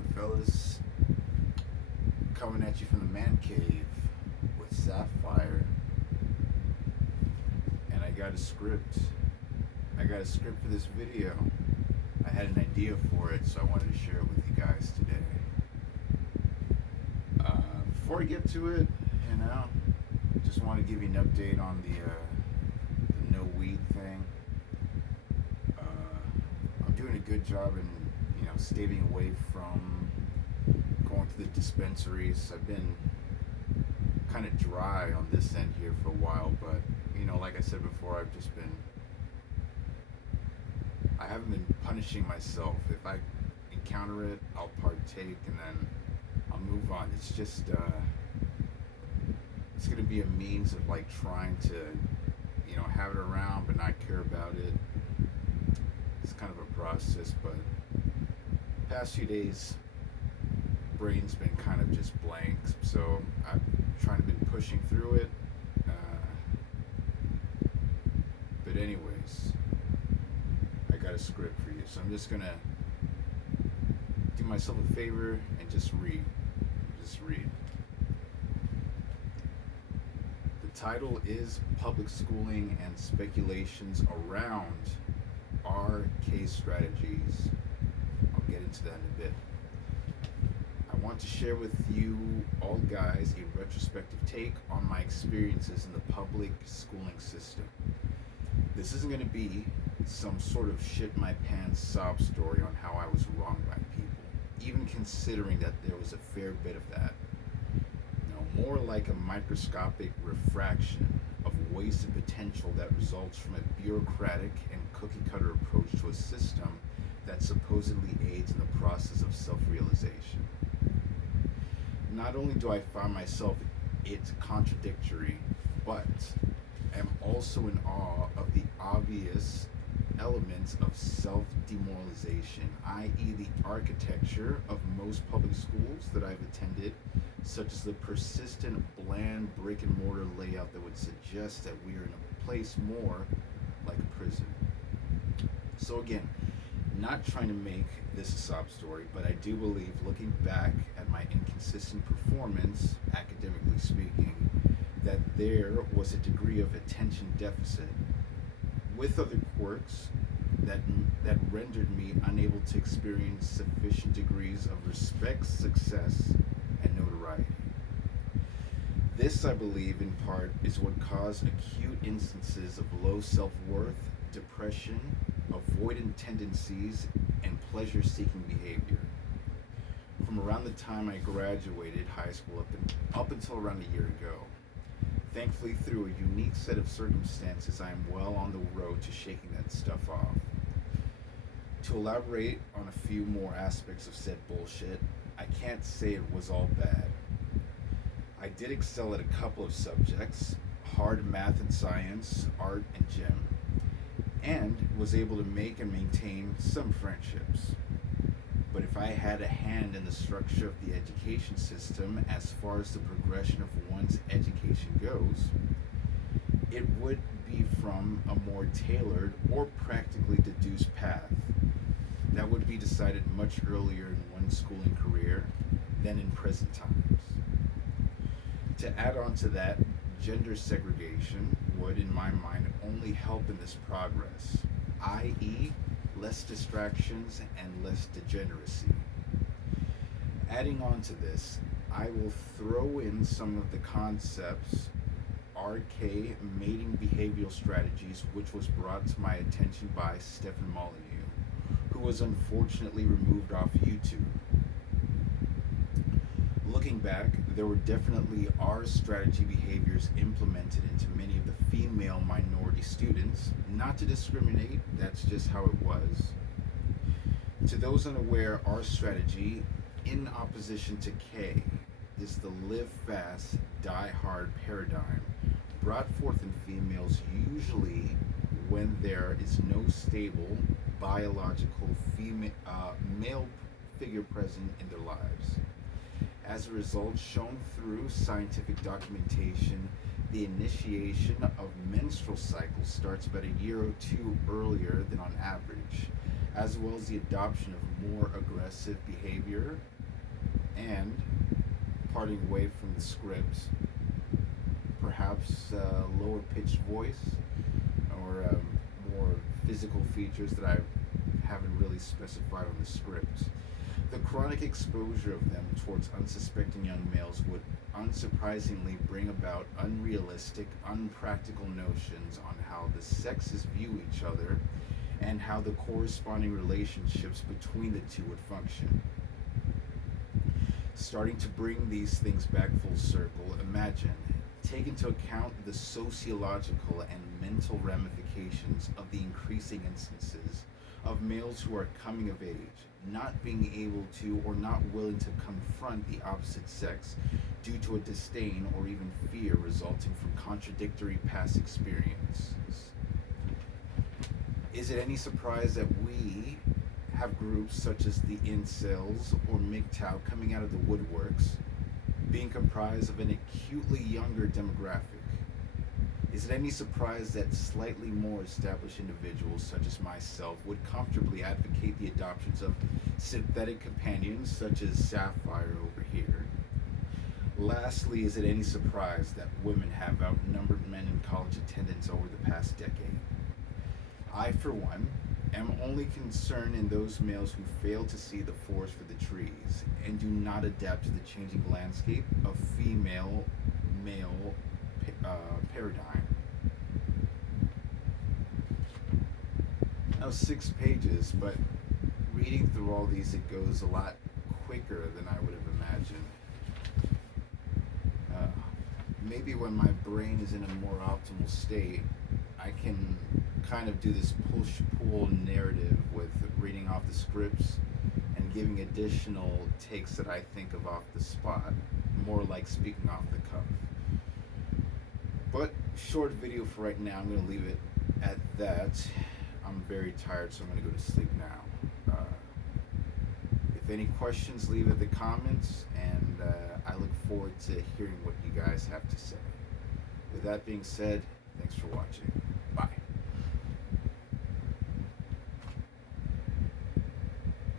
on, fellas? Coming at you from the man cave with Sapphire, and I got a script. I got a script for this video. I had an idea for it, so I wanted to share it with you guys today. Before I get to it, just want to give you an update on the no weed thing. I'm doing a good job in staving away from going to the dispensaries. I've been kind of dry on this end here for a while, but like I said before, I haven't been punishing myself. If I encounter it, I'll partake and then I'll move on. It's just it's gonna be a means of like trying to have it around but not care about it. It's kind of a process, but past few days brain's been kind of just blank, so I've trying to been pushing through it. But anyways, I got a script for you, so I'm just gonna do myself a favor and just read. The title is Public Schooling and Speculations Around RK Strategies. I'll get into that in a bit. I want to share with you all guys a retrospective take on my experiences in the public schooling system. This isn't going to be some sort of shit my pants sob story on how I was wronged by people, even considering that there was a fair bit of that. More like a microscopic refraction of wasted potential that results from a bureaucratic and cookie-cutter approach to a system that supposedly aids in the process of self-realization. Not only do I find myself it's contradictory, but am also in awe of the obvious elements of self-demoralization, i.e. the architecture of most public schools that I've attended, such as the persistent bland brick and mortar layout that would suggest that we are in a place more like a prison. So again, not trying to make this a sob story, but I do believe, looking back at my inconsistent performance, academically speaking, that there was a degree of attention deficit with other quirks that rendered me unable to experience sufficient degrees of respect, success, and notoriety. This, I believe, in part, is what caused acute instances of low self-worth, depression, avoidant tendencies, and pleasure-seeking behavior. From around the time I graduated high school up until around a year ago. Thankfully, through a unique set of circumstances, I am well on the road to shaking that stuff off. To elaborate on a few more aspects of said bullshit, I can't say it was all bad. I did excel at a couple of subjects, hard math and science, art and gym, and was able to make and maintain some friendships. But if I had a hand in the structure of the education system as far as the progression of one's education goes, it would be from a more tailored or practically deduced path that would be decided much earlier in one's schooling career than in present times. To add on to that, gender segregation would, in my mind, only help in this progress, i.e., less distractions and less degeneracy. Adding on to this, I will throw in some of the concepts, RK mating behavioral strategies, which was brought to my attention by Stefan Molyneux, who was unfortunately removed off YouTube. Looking back, there were definitely R strategy behaviors implemented into many of the female minority students. Not to discriminate, that's just how it was. To those unaware, R strategy, in opposition to K, is the live fast, die hard paradigm brought forth in females usually when there is no stable biological male figure present in their lives. As a result, shown through scientific documentation, the initiation of menstrual cycles starts about a year or two earlier than on average, as well as the adoption of more aggressive behavior and parting away from the script, perhaps lower pitched voice or more physical features that I haven't really specified on the script. The chronic exposure of them towards unsuspecting young males would unsurprisingly bring about unrealistic, unpractical notions on how the sexes view each other and how the corresponding relationships between the two would function. Starting to bring these things back full circle, imagine, take into account the sociological and mental ramifications of the increasing instances of males who are coming of age, not being able to or not willing to confront the opposite sex due to a disdain or even fear resulting from contradictory past experiences. Is it any surprise that we have groups such as the incels or MGTOW coming out of the woodworks, being comprised of an acutely younger demographic? Is it any surprise that slightly more established individuals, such as myself, would comfortably advocate the adoptions of synthetic companions, such as Sapphire over here? Lastly, is it any surprise that women have outnumbered men in college attendance over the past decade? I, for one, am only concerned in those males who fail to see the forest for the trees and do not adapt to the changing landscape of female male paradigm. Now, 6 pages, but reading through all these, it goes a lot quicker than I would have imagined. Maybe when my brain is in a more optimal state, I can kind of do this push-pull narrative with reading off the scripts and giving additional takes that I think of off the spot, more like speaking off the cuff. But short video for right now. I'm going to leave it at that. I'm very tired, so I'm going to go to sleep now. If any questions, leave it in the comments, and I look forward to hearing what you guys have to say. With that being said, thanks for watching.